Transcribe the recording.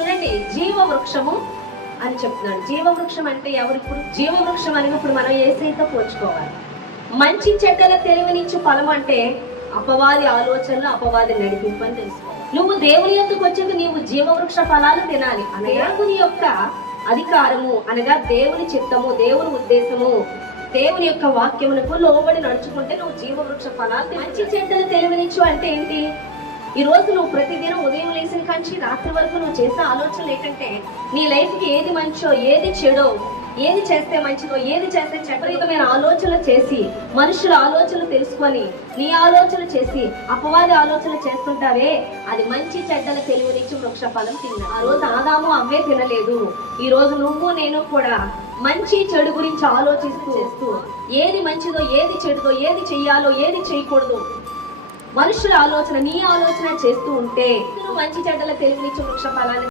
చూడండి, జీవ వృక్షము అని చెప్తున్నాడు. జీవ వృక్షం అంటే ఎవరు? ఇప్పుడు జీవ వృక్షం అనిప్పుడు మనం యేసయ్యతో పోల్చుకోవాలి. మంచి చెడ్డల తెలివినిచ్చు ఫలం అంటే అపవాది ఆలోచనలు, అపవాది నడిపింపు అని తెలుసుకోవాలి. నువ్వు దేవుని యొక్కకు వచ్చేందుకు నీవు జీవవృక్ష ఫలాలు తినాలి. దేవుని యొక్క అధికారము అనగా దేవుని చిత్తము, దేవుని ఉద్దేశము, దేవుని యొక్క వాక్యమునకు లోబడి నడుచుకుంటే నువ్వు జీవవృక్ష ఫలాలు. మంచి చెడ్డలు తెలివినిచ్చు అంటే ఏంటి? ఈ రోజు నువ్వు ప్రతిదినం ఉదయం లేచిన కంచి రాత్రి వరకు నువ్వు చేసే ఆలోచనలు ఏంటంటే నీ లైఫ్ కి ఏది మంచో, ఏది చెడో, ఏది చేస్తే మంచిదో, ఏది చేస్తే చెడ్డమైన ఆలోచనలు చేసి, మనుషుల ఆలోచనలు తెలుసుకొని నీ ఆలోచనలు చేసి అపవాది ఆలోచనలు చేస్తుంటావే, అది మంచి చెడ్డల తెలివినిచ్చు వృక్ష ఫలం తిన్నా. ఆ రోజు ఆదాము అవ్వే తినలేదు. ఈ రోజు నువ్వు నేను కూడా మంచి చెడు గురించి ఆలోచిస్తూ ఏది మంచిదో, ఏది చెడుదో, ఏది చెయ్యాలో, ఏది చేయకూడదు, మనుషుల ఆలోచన నీ ఆలోచన చేస్తూ ఉంటే మంచి చెడ్డల తెలివినిచ్చు వృక్ష ఫలాన్ని